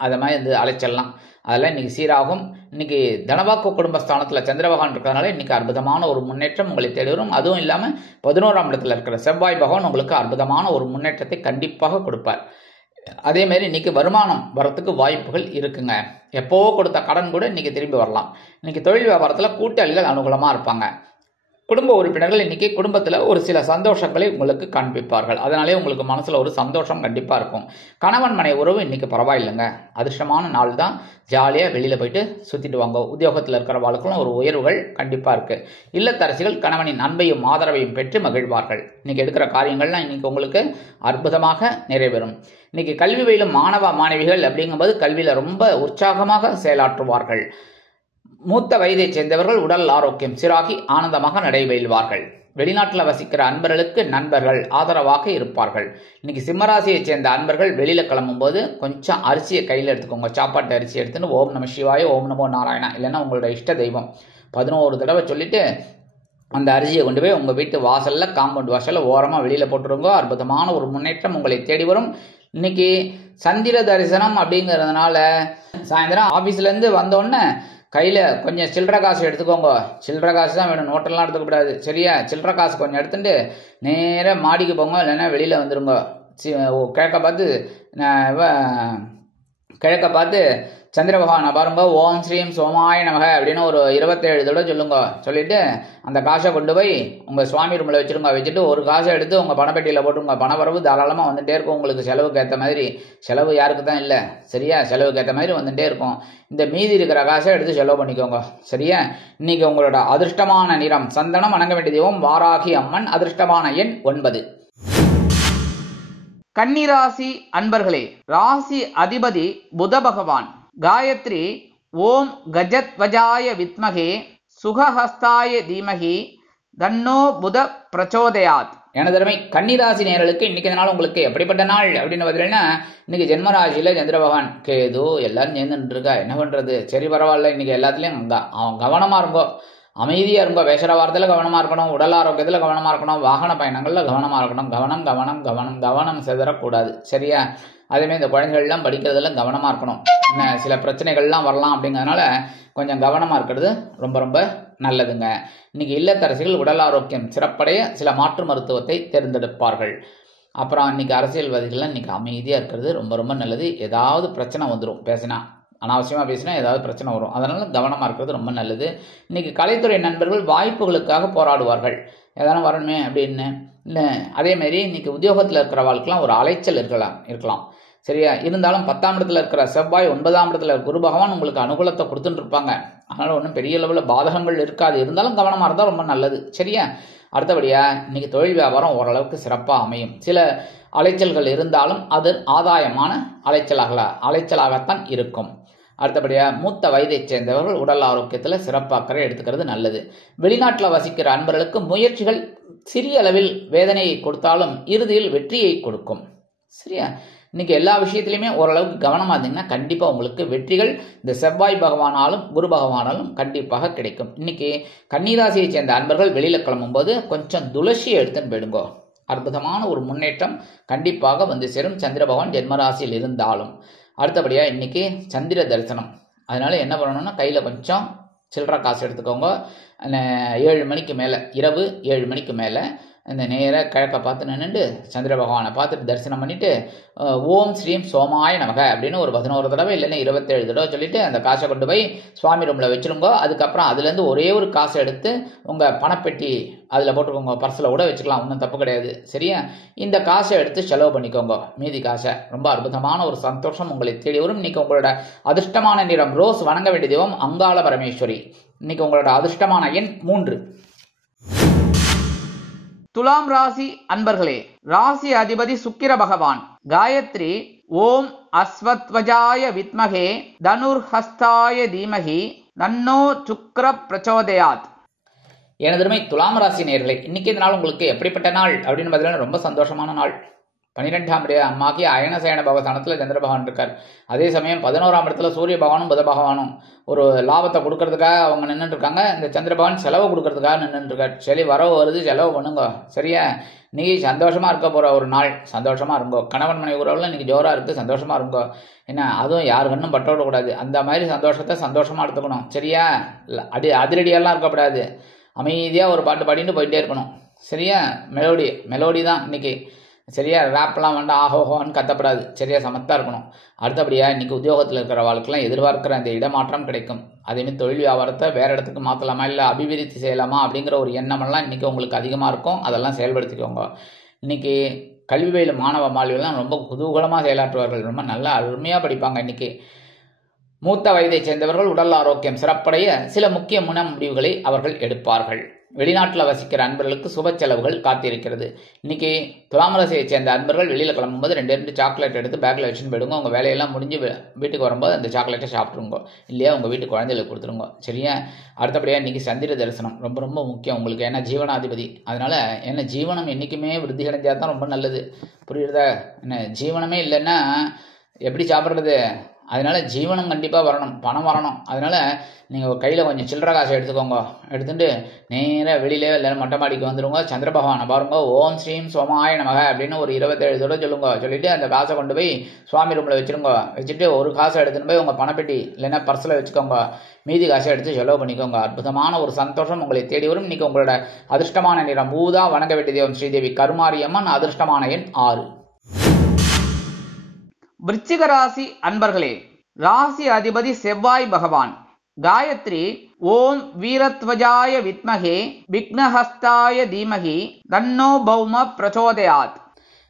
அதை மாதிரி அலைச்சல்லாம் அதெல்லாம் இன்னைக்கு சீராகும். இன்னைக்கு தனவாக்கு குடும்பஸ்தானத்தில் சந்திர பகவான் இருக்கிறதுனால இன்னைக்கு அற்புதமான ஒரு முன்னேற்றம் உங்களை தேடி வரும். அதுவும் இல்லாமல் 11ஆம் இடத்துல இருக்கிற செவ்வாய் பகவான் உங்களுக்கு அற்புதமான ஒரு முன்னேற்றத்தை கண்டிப்பாக கொடுப்பார். அதேமாரி இன்னைக்கு வருமானம் வரத்துக்கு வாய்ப்புகள் இருக்குங்க. எப்போ கொடுத்த கடன் கூட இன்னைக்கு திரும்பி வரலாம். இன்னைக்கு தொழில் வியாபாரத்தில் கூட்டாளிகள் அனுகூலமாக இருப்பாங்க. குடும்ப உறுப்பினர்கள் இன்னைக்கு குடும்பத்தில் ஒரு சில சந்தோஷங்களை உங்களுக்கு காண்பிப்பார்கள். அதனாலே உங்களுக்கு மனசில் ஒரு சந்தோஷம் கண்டிப்பாக இருக்கும். கணவன் மனை உறவு இன்னைக்கு பரவாயில்லைங்க. அதிர்ஷ்டமான நாள் தான். ஜாலியாக வெளியில் போயிட்டு சுற்றிட்டு வாங்க. உத்தியோகத்தில் இருக்கிற வாழ்க்கையும் ஒரு உயர்வுகள் கண்டிப்பாக இருக்குது. இல்லத்தரசிகள் கணவனின் அன்பையும் ஆதரவையும் பெற்று மகிழ்வார்கள். இன்னைக்கு எடுக்கிற காரியங்கள்லாம் இன்னைக்கு உங்களுக்கு அற்புதமாக நிறைவேறும். இன்னைக்கு கல்வி பயிலும் மாணவ மாணவிகள் அப்படிங்கும்போது கல்வியில் ரொம்ப உற்சாகமாக செயலாற்றுவார்கள். மூத்த வயதைச் சேர்ந்தவர்கள் உடல் ஆரோக்கியம் சீராகி ஆனந்தமாக நடைபெறுவார்கள். வெளிநாட்டில் வசிக்கிற அன்பர்களுக்கு நண்பர்கள் ஆதரவாக இருப்பார்கள். இன்னைக்கு சிம்மராசியை சேர்ந்த அன்பர்கள் வெளியில் கிளம்பும்போது கொஞ்சம் அரிசியை கையில் எடுத்துக்கோங்க. சாப்பாட்டு அரிசி எடுத்துன்னு ஓம் நம சிவாய ஓம் நமோ நாராயணா இல்லைன்னா உங்களோட இஷ்ட தெய்வம் 11 தடவை சொல்லிட்டு அந்த அரிசியை கொண்டு போய் உங்கள் வீட்டு வாசலில் காம்பவுண்ட் வாசலில் ஓரமாக வெளியில் போட்டுருங்க. அற்புதமான ஒரு முன்னேற்றம் உங்களை தேடி வரும். இன்னைக்கு சந்திர தரிசனம் அப்படிங்கிறதுனால சாயந்தரம் ஆஃபீஸ்லேருந்து வந்தோடனே கையில் கொஞ்சம் சில்லற காசு எடுத்துக்கோங்க. சில்லற காசு தான் வேணும், நோட்டெல்லாம் எடுத்துக்கூடாது. சரியா, சில்லற காசு கொஞ்சம் எடுத்துட்டு நேராக மாடிக்கு போங்க, இல்லைன்னா வெளியில் வந்துடுங்க. கிழக்க பார்த்து சந்திர பகவானை பாருங்க. ஓம் ஸ்ரீம் சோமாய நமக அப்படின்னு ஒரு 27 தடவை சொல்லுங்க. சொல்லிட்டு அந்த காசை கொண்டு போய் உங்கள் சுவாமி ரூமில் வச்சுருங்க. வச்சுட்டு ஒரு காசை எடுத்து உங்கள் பணப்பெட்டியில் போட்டுருங்க. பணவரவு தாராளமாக வந்துகிட்டே இருக்கும். உங்களுக்கு செலவுக்கு ஏற்ற மாதிரி, செலவு யாருக்கு தான் இல்லை. சரியா, செலவுக்கு ஏற்ற மாதிரி வந்துகிட்டே இருக்கும். இந்த மீதி இருக்கிற காசை எடுத்து செலவு பண்ணிக்கோங்க. சரியா, இன்னைக்கு உங்களோட அதிர்ஷ்டமான நிறம் சந்தனம். வணங்க வேண்டிய தெய்வம் வாராகி அம்மன். அதிர்ஷ்டமான எண் 9. கன்னிராசி அன்பர்களே, ராசி அதிபதி புத பகவான். காயத்ரி ஓம் கஜத்வஜாய வித்மகே சுகஹஸ்தாய தீமகி தன்னோ புத பிரச்சோதயாத். எனதருமை கன்னிராசி நேயர்களுக்கு இன்னைக்கு நாள் உங்களுக்கு எப்படிப்பட்ட நாள் அப்படின்னு பார்த்தீங்கன்னா, இன்னைக்கு ஜென்மராசியில் சந்திர பகவான் கேது எல்லாரும் சேர்ந்துட்டு இருக்கா. என்ன பண்ணுறது, சரி பரவாயில்ல. இன்னைக்கு எல்லாத்துலேயும் அவன் கவனமாக இருங்கோ, அமைதியாக இருங்கோ. பேசுகிற வார்த்தையில் கவனமாக இருக்கணும், உடல் ஆரோக்கியத்தில் கவனமாக இருக்கணும், வாகன பயணங்களில் கவனமாக இருக்கணும். கவனம் கவனம் கவனம் கவனம் செதறக்கூடாது. சரியா, அதேமாதிரி இந்த குழந்தைகள்லாம் படிக்கிறதுல கவனமாக இருக்கணும். இன்னும் சில பிரச்சனைகள்லாம் வரலாம் அப்படிங்கிறதுனால கொஞ்சம் கவனமாக இருக்கிறது ரொம்ப ரொம்ப நல்லதுங்க. இன்னைக்கு இல்லத்தரசிகள் உடல் ஆரோக்கியம் சிறப்படைய சில மாற்று மருத்துவத்தை தேர்ந்தெடுப்பார்கள். அப்புறம் இன்னைக்கு அரசியல்வாதிகள்லாம் இன்னைக்கு அமைதியாக இருக்கிறது ரொம்ப ரொம்ப நல்லது. ஏதாவது பிரச்சனை வந்துடும் பேசினா, அனாவசியமாக பேசினா ஏதாவது பிரச்சனை வரும். அதனால் கவனமாக இருக்கிறது ரொம்ப நல்லது. இன்றைக்கி கலைத்துறை நண்பர்கள் வாய்ப்புகளுக்காக போராடுவார்கள். எதனா வரணுமே அப்படின்னு. இல்லை அதேமாரி இன்றைக்கி உத்தியோகத்தில் இருக்கிறவாளுக்கெல்லாம் ஒரு அலைச்சல் இருக்கலாம். சரியா? இருந்தாலும் 10ஆம் இடத்துல இருக்கிற செவ்வாய் 9ஆம் இடத்துல குரு பகவான் உங்களுக்கு அனுகூலத்தை கொடுத்துட்டு இருப்பாங்க. அதனால் ஒன்றும் பெரிய லெவலில் பாதகங்கள் இருக்காது. இருந்தாலும் கவனமாக இருந்தால் ரொம்ப நல்லது. சரியா? அடுத்தபடியாக இன்றைக்கி தொழில் வியாபாரம் ஓரளவுக்கு சிறப்பாக அமையும். சில அலைச்சல்கள் இருந்தாலும் அது ஆதாயமான அலைச்சலாகத்தான் இருக்கும். அடுத்தபடியாக மூத்த வயதைச் சேர்ந்தவர்கள் உடல் ஆரோக்கியத்தில் சிறப்பு அக்கறை எடுத்துக்கிறது நல்லது. வெளிநாட்டில் வசிக்கிற அன்பர்களுக்கு முயற்சிகள் சிறிய அளவில் வேதனையை கொடுத்தாலும் இறுதியில் வெற்றியை கொடுக்கும். சரியா? இன்னைக்கு எல்லா விஷயத்திலையுமே ஓரளவுக்கு கவனமாக இருந்தீங்கன்னா கண்டிப்பாக உங்களுக்கு வெற்றிகள் இந்த செவ்வாய் பகவானாலும் குரு பகவானாலும் கண்டிப்பாக கிடைக்கும். இன்னைக்கு கன்னிராசியை சேர்ந்த அன்பர்கள் வெளியில் கிளம்பும்போது கொஞ்சம் துளசியை எடுத்துன்னு போயிடுங்கோ. அற்புதமான ஒரு முன்னேற்றம் கண்டிப்பாக வந்து சேரும். சந்திர பகவான் ஜென்மராசியில் இருந்தாலும். அடுத்தபடியாக இன்னைக்கு சந்திர தரிசனம். அதனால என்ன பண்ணணும்னா கையில் கொஞ்சம் சில்லற காசு எடுத்துக்கோங்க. 7 மணிக்கு மேலே, இரவு 7 மணிக்கு மேலே இந்த நேராக கிழக்க பார்த்து நின்றுட்டு சந்திர பகவானை பார்த்துட்டு தரிசனம் பண்ணிவிட்டு ஓம் ஸ்ரீம் சோமாய நமக அப்படின்னு ஒரு 11 தடவை இல்லைன்னா 27 தடவை சொல்லிவிட்டு அந்த காசை கொண்டு போய் சுவாமி ரூமில் வச்சுருங்கோ. அதுக்கப்புறம் அதுலேருந்து ஒரே ஒரு காசை எடுத்து உங்கள் பணப்பெட்டி அதில் போட்டுக்கோங்க. பர்ஸில் கூட வச்சுக்கலாம், ஒன்றும் தப்பு கிடையாது. சரியா? இந்த காசை எடுத்து செலவு பண்ணிக்கோங்க. மீதி காசை. ரொம்ப அற்புதமான ஒரு சந்தோஷம் உங்களை தேடி வரும். இன்னைக்கு உங்களோட அதிர்ஷ்டமான நிறம் ரோஸ். வணங்க வேண்டிய தெய்வம் அங்காள பரமேஸ்வரி. இன்னைக்கு உங்களோட அதிர்ஷ்டமான எண் 3. துலாம் ராசி அன்பர்களே, ராசி அதிபதி சுக்கிர பகவான். காயத்ரி ஓம் அஸ்வத்வஜாய வித்மகே தனுர்ஹஸ்தாய தீமகி தன்னோ சுக்ர பிரச்சோதயாத். எனதுமை துலாம் ராசி நேயர்களே, இன்னைக்கு இந்த நாள் உங்களுக்கு எப்படிப்பட்ட நாள் அப்படின்னு பார்த்தீங்கன்னா ரொம்ப சந்தோஷமான நாள். 12ஆம் அம்மாக்கிய அயனசயன பகவஸ்தானத்தில் சந்திர பகவான் இருக்கார். அதே சமயம் 11ஆம் இடத்துல சூரிய பகவானும் புத பகவானும் ஒரு லாபத்தை கொடுக்கறதுக்காக அவங்க நின்றுட்டு இருக்காங்க. இந்த சந்திர பகவான் செலவு கொடுக்கறதுக்காக நின்றுட்டு இருக்கார். சரி, வரவு வருது, செலவு பண்ணுங்க. சரியா? இன்னைக்கு சந்தோஷமா இருக்க போற ஒரு நாள். சந்தோஷமா இருங்கோ. கணவன் மனைவி உறவுல இன்னைக்கு ஜோரா இருக்கு. சந்தோஷமா இருங்கோ. என்ன, அதுவும் யாரு கண்ணும் பட்ட விடக்கூடாது. அந்த மாதிரி சந்தோஷத்தை சந்தோஷமா எடுத்துக்கணும். சரியா? அதிரடியெல்லாம் இருக்கக்கூடாது. அமைதியா ஒரு பாட்டு பாடிட்டு போயிட்டே இருக்கணும். சரியா? மெலோடி தான் இன்னைக்கு. சரியா? ரேப்லாம் வேண்டாம், ஆஹோஹோன்னு கத்தப்படாது. சரியா? சமத்தாக இருக்கணும். அடுத்தபடியாக இன்றைக்கி உத்தியோகத்தில் இருக்கிற வாழ்க்கெல்லாம் எதிர்பார்க்குற அந்த இடமாற்றம் கிடைக்கும். அதேமாதிரி தொழில் வியாபாரத்தை வேறு இடத்துக்கு மாற்றலாமா இல்லை அபிவிருத்தி செய்யலாமா அப்படிங்கிற ஒரு எண்ணமெல்லாம் இன்றைக்கி உங்களுக்கு அதிகமாக இருக்கும். அதெல்லாம் செயல்படுத்திக்கோங்க. இன்றைக்கி கல்வி பயிலும் மாணவ மாணவிகள்லாம் ரொம்ப குதூகலமாக செயலாற்றுவார்கள். ரொம்ப நல்லா அருமையாக படிப்பாங்க. இன்றைக்கி மூத்த வயதை சேர்ந்தவர்கள் உடல் ஆரோக்கியம் சிறப்படைய சில முக்கிய முடிவுகளை அவர்கள் எடுப்பார்கள். வெளிநாட்டில் வசிக்கிற அன்பர்களுக்கு சுப செலவுகள் காத்திருக்கிறது. இன்னைக்கு துலாம் ராசியை சேர்ந்த அன்பர்கள் வெளியில் கிளம்பும்போது 2 சாக்லேட் எடுத்து பேக்கில் வச்சுன்னு போயிடுங்க. உங்கள் வேலையெல்லாம் முடிஞ்சு வீட்டுக்கு வரும்போது அந்த சாக்லேட்டை சாப்பிட்ருங்க. இல்லையா உங்கள் வீட்டு குழந்தைகளுக்கு கொடுத்துருங்க. சரியா? அடுத்தபடியாக இன்றைக்கி சந்திர தரிசனம் ரொம்ப ரொம்ப முக்கியம் உங்களுக்கு. ஏன்னா ஜீவனாதிபதி. அதனால் என்ன ஜீவனம் என்றைக்குமே விருத்தி அடைஞ்சால் தான் ரொம்ப நல்லது. புரியுறதா? என்ன ஜீவனமே இல்லைன்னா எப்படி சாப்பிட்றது? அதனால ஜீவனம் கண்டிப்பாக வரணும், பணம் வரணும். அதனால் நீங்கள் கையில் கொஞ்சம் சில்லற காசை எடுத்துக்கோங்க. எடுத்துட்டு நேராக வெளியிலே இல்லை மொட்டை மாடிக்கு வந்துடுங்க. சந்திர பகவானை பாருங்க. ஓம் ஸ்ரீம் சோமாய நமக அப்படின்னு ஒரு 27 தடவை சொல்லுங்க. சொல்லிவிட்டு அந்த காசை கொண்டு போய் சுவாமி ரூமில் வச்சுருங்க. வச்சுட்டு ஒரு காசை எடுத்துன்னு போய் உங்கள் பணப்பெட்டி இல்லைன்னா பர்ஸில் வச்சுக்கோங்க. மீதி காசை எடுத்து செலவு பண்ணிக்கோங்க. அற்புதமான ஒரு சந்தோஷம் உங்களை தேடி வரும். இன்றைக்கி உங்களோட அதிர்ஷ்டமான நிறம் ஊதா. வணங்க வேண்டிய தெய்வம் ஸ்ரீதேவி கருமாரியம்மன். அதிர்ஷ்டமான எண் 6. விருச்சிக ராசி அன்பர்களே, ராசி அதிபதி செவ்வாய் பகவான். காயத்ரி ஓம் வீரத்வஜாய வித்மகே விக்னஹஸ்தாய தீமகி தன்னோ பௌம பிரச்சோதயாத்.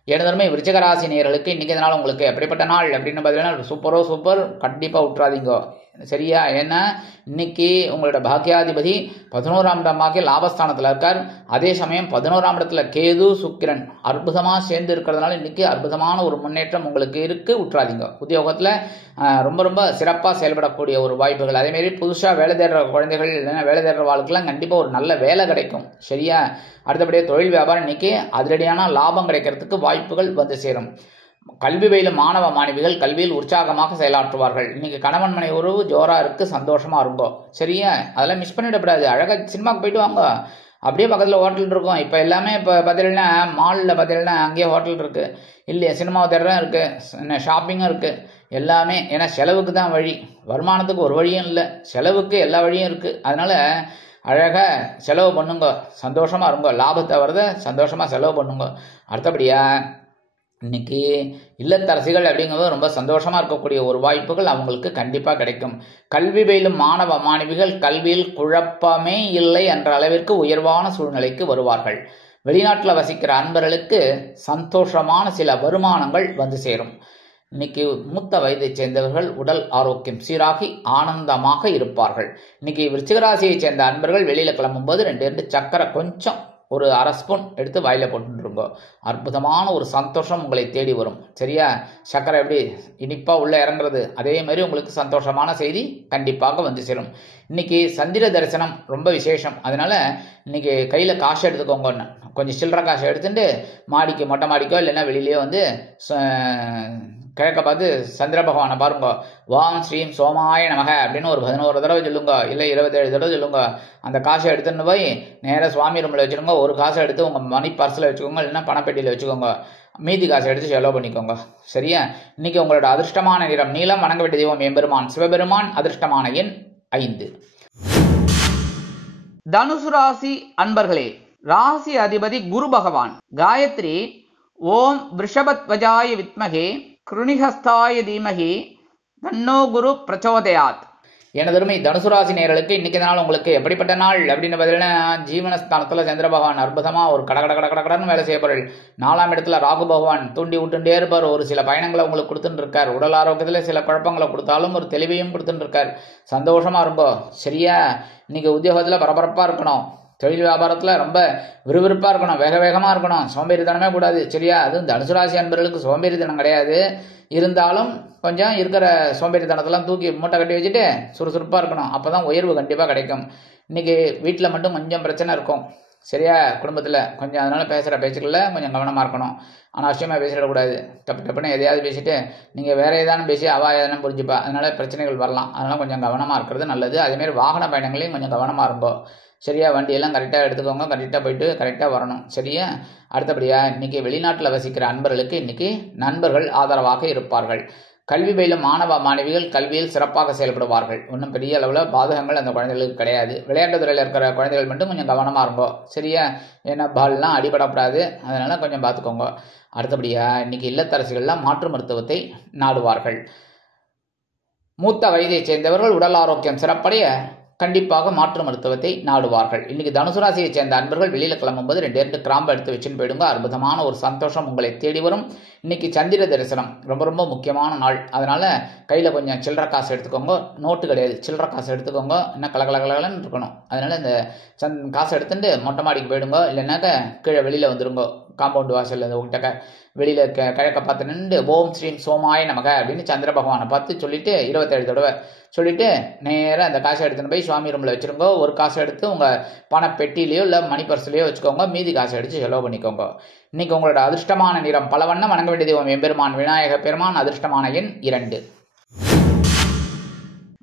எனதருமை விருச்சிக ராசி நேயர்களுக்கு இன்னைக்கு நாள் உங்களுக்கு எப்படிப்பட்ட நாள் அப்படின்னு பார்த்தீங்கன்னா சூப்பர். கண்டிப்பாக விட்டுறாதீங்க. சரியா? ஏன்னா இன்னைக்கு உங்களோட பாக்கியாதிபதி 11ஆம் இடமாக்கி லாபஸ்தானத்தில் இருக்கார். அதே சமயம் 11ஆம் இடத்துல கேது சுக்கிரன் அற்புதமாக சேர்ந்து இருக்கிறதுனால இன்னைக்கு அற்புதமான ஒரு முன்னேற்றம் உங்களுக்கு இருக்கு. விட்டுறாதீங்க. உத்தியோகத்தில் ரொம்ப சிறப்பாக செயல்படக்கூடிய ஒரு வாய்ப்புகள். அதேமாரி புதுசாக வேலை தேடுற குழந்தைகள் இல்லைன்னா வேலை தேடுற வாழ்க்கைலாம் கண்டிப்பாக ஒரு நல்ல வேலை கிடைக்கும். சரியா? அடுத்தபடியாக தொழில் வியாபாரம் இன்னைக்கு அதிரடியான லாபம் கிடைக்கிறதுக்கு வாய்ப்புகள் வந்து சேரும். கல்வி பயிலும் மாணவ மாணவிகள் கல்வியில் உற்சாகமாக செயலாற்றுவார்கள். இன்னைக்கு கணவன் மனை உறவு ஜோரா இருக்கு. சந்தோஷமா இருங்கோ. சரியா? அதெல்லாம் மிஸ் பண்ணிடக்கூடாது. அழகாக சினிமாவுக்கு போயிட்டு வாங்க. அப்படியே பக்கத்தில் ஹோட்டல் இருக்கும். இப்போ எல்லாமே இப்போ பார்த்தீங்கன்னா மாலில் பார்த்தீங்கன்னா அங்கேயே ஹோட்டல் இருக்குது. இல்லையா? சினிமா தேட்டரும் இருக்குது, ஷாப்பிங்கும் இருக்குது. எல்லாமே ஏன்னா செலவுக்கு தான் வழி. வருமானத்துக்கு ஒரு வழியும் இல்லை, செலவுக்கு எல்லா வழியும் இருக்குது. அதனால் அழகாக செலவு பண்ணுங்க. சந்தோஷமாக இருங்க. லாபத்தை வரத சந்தோஷமாக செலவு பண்ணுங்க. அடுத்தபடியாக இன்னைக்கு இல்லத்தரசிகள் அப்படிங்கிறது ரொம்ப சந்தோஷமா இருக்கக்கூடிய ஒரு வாய்ப்புகள் அவங்களுக்கு கண்டிப்பாக கிடைக்கும். கல்வி பயிலும் மாணவ மாணவிகள் கல்வியில் குழப்பமே இல்லை என்ற அளவிற்கு உயர்வான சூழ்நிலைக்கு வருவார்கள். வெளிநாட்டில் வசிக்கிற அன்பர்களுக்கு சந்தோஷமான சில வருமானங்கள் வந்து சேரும். இன்னைக்கு மூத்த வயதை சேர்ந்தவர்கள் உடல் ஆரோக்கியம் சீராகி ஆனந்தமாக இருப்பார்கள். இன்னைக்கு விருச்சிகராசியை சேர்ந்த அன்பர்கள் வெளியில கிளம்பும்போது 2 சக்கரை கொஞ்சம் ஒரு அரை ஸ்பூன் எடுத்து வாயில போட்டுருங்க. அற்புதமான ஒரு சந்தோஷம் உங்களை தேடி வரும். சரியா? சக்கரை எப்படி இனிப்பா உள்ள இறங்குறது, அதே மாதிரி உங்களுக்கு சந்தோஷமான செய்தி கண்டிப்பாக வந்து சேரும். இன்னைக்கு சந்திர தரிசனம் ரொம்ப விசேஷம். அதனால இன்னைக்கு கையில காசு எடுத்துக்கோங்க. கொஞ்சம் சில்லற காசை எடுத்துட்டு மாடிக்கு மொட்டை மாடிக்கோ இல்லைன்னா வெளியிலேயோ வந்து கிழக்க பார்த்து சந்திர பகவானை பாருங்க. வாம் ஸ்ரீம் சோமாய நமக அப்படின்னு ஒரு 11 தடவை சொல்லுங்க, இல்லை 27 தடவை சொல்லுங்க. அந்த காசை எடுத்துன்னு போய் நேராக சுவாமி ரூமில் வச்சுருங்க. ஒரு காசை எடுத்து உங்கள் மணி பர்ஸில் வச்சுக்கோங்க, இல்லைன்னா பணப்பெட்டியில் வச்சுக்கோங்க. மீதி காசை எடுத்து செலவு பண்ணிக்கோங்க. சரியா? இன்னைக்கு உங்களோட அதிர்ஷ்டமான நிறம் நீலம். வணங்க வேண்டிய தெய்வம் எம்பெருமான் சிவபெருமான். அதிர்ஷ்டமான எண் 5. தனுசு ராசி அன்பர்களே, ராசி அதிபதி குரு பகவான். காயத்ரி ஓம் ரிஷபத்வஜாய வித்மகே கிருணிஹஸ்தாய தீமகி தன்னோ குரு பிரச்சோதயாத். எனதருமை தனுசு ராசி நேயர்களுக்கு இன்னைக்கு நாள் உங்களுக்கு எப்படிப்பட்ட நாள் அப்படின்னு பார்த்தீங்கன்னா, ஜீவனஸ்தானத்தில் சந்திர பகவான் அற்புதமாக ஒரு கடன்னு வேலை செய்யப்படுறாரு. 4ஆம் இடத்துல ராகு பகவான் தூண்டி விட்டுட்டே இருப்பார். ஒரு சில பயணங்களை உங்களுக்கு கொடுத்துட்டு இருக்கார். உடல் ஆரோக்கியத்தில் சில குழப்பங்களை கொடுத்தாலும் ஒரு தெளிவையும் கொடுத்துட்டு இருக்கார். சந்தோஷமா இருங்கோ. சரியா? இன்னைக்கு உத்தியோகத்தில் பரபரப்பாக இருக்கணும். தொழில் வியாபாரத்தில் ரொம்ப விறுவிறுப்பாக இருக்கணும். வேகமாக இருக்கணும். சோம்பேறித்தனமே கூடாது. சரியா? அதுவும் தனுசு ராசி அன்பர்களுக்கு சோம்பேறித்தனம் கிடையாது. இருந்தாலும் கொஞ்சம் இருக்கிற சோம்பேறித்தனத்தெல்லாம் தூக்கி மூட்டை கட்டி வச்சுட்டு சுறுசுறுப்பாக இருக்கணும். அப்போ தான் உயர்வு கண்டிப்பாக கிடைக்கும். இன்றைக்கி வீட்டில் மட்டும் கொஞ்சம் பிரச்சனை இருக்கும். சரியா? குடும்பத்தில் கொஞ்சம் அதனால் பேசுகிற பேச்சுக்களில் கொஞ்சம் கவனமாக இருக்கணும். அனாவசியமாக பேசிடக்கூடாது. டப்புன்னு எதையாவது பேசிட்டு நீங்கள் வேறு ஏதானும் பேசி அவள் எதனா புரிஞ்சுப்பா. அதனால் பிரச்சனைகள் வரலாம். அதனால் கொஞ்சம் கவனமாக இருக்கிறது நல்லது. அதேமாரி வாகன பயணங்களையும் கொஞ்சம் கவனமாக இருக்கும். சரியா? வண்டியெல்லாம் கரெக்டாக எடுத்துக்கோங்க. கரெக்டாக போயிட்டு கரெக்டாக வரணும். சரியா? அடுத்தபடியாக இன்றைக்கி வெளிநாட்டில் வசிக்கிற அன்பர்களுக்கு இன்றைக்கி நண்பர்கள் ஆதரவாக இருப்பார்கள். கல்வி பயிலும் மாணவ மாணவிகள் கல்வியில் சிறப்பாக செயல்படுவார்கள். ஒன்றும் பெரிய அளவில் பாதகங்கள் அந்த குழந்தைகளுக்கு கிடையாது. விளையாட்டு துறையில் இருக்கிற குழந்தைகள் மட்டும் கொஞ்சம் கவனமாக இருக்கும். சரியா? ஏன்னா பால்லாம் அடிபடக்கூடாது. அதனால் கொஞ்சம் பார்த்துக்கோங்க. அடுத்தபடியாக இன்றைக்கி இல்லத்தரசிகள்லாம் மாற்று மருத்துவத்தை நாடுவார்கள். மூத்த வயதை சேர்ந்தவர்கள் உடல் ஆரோக்கியம் சிறப்படைய கண்டிப்பாக மாற்று மருத்துவத்தை நாடுவார்கள். இன்னைக்கு தனுசு ராசியை சேர்ந்த அன்பர்கள் வெளியில கிளம்பும்போது 2 கிராம்பு எடுத்து வச்சுன்னு போயிடுங்க. அற்புதமான ஒரு சந்தோஷம் உங்களை தேடி வரும். இன்னைக்கு சந்திர தரிசனம் ரொம்ப முக்கியமான நாள். அதனால கையில கொஞ்சம் சில்லற காசு எடுத்துக்கோங்க. நோட்டு கிடையாது, சில்லற காசு எடுத்துக்கோங்க. என்ன கலகலன்னு இருக்கணும். அதனால இந்த காசை எடுத்துட்டு மொட்டை மாடிக்கு போயிடுங்க. இல்லைன்னாக்க கீழே வெளியில வந்துருங்க. காம்பவுண்ட் வாசல் உங்கள்கிட்ட வெளியில கிழக்க பார்த்து நின்று ஓம் ஸ்ரீம் சோமாய நமக அப்படின்னு சந்திர பகவானை பார்த்து சொல்லிட்டு 27 தடவை சொல்லிட்டு நேராக அந்த காசை எடுத்துன்னு போய் சுவாமி ரூமில் வச்சுருங்க. ஒரு காசை எடுத்து உங்கள் பணப்பெட்டிலையோ இல்லை மணி பர்ஸ்லையோ வச்சுக்கோங்க. மீதி காசை எடுத்து செலவு பண்ணிக்கோங்க. இன்னைக்கு உங்களோட அதிர்ஷ்டமான நிறம் பலவண்ணம். வணங்க வேண்டிய தெய்வம் எம்பெருமான் விநாயக பெருமான். அதிர்ஷ்டமான எண் 2.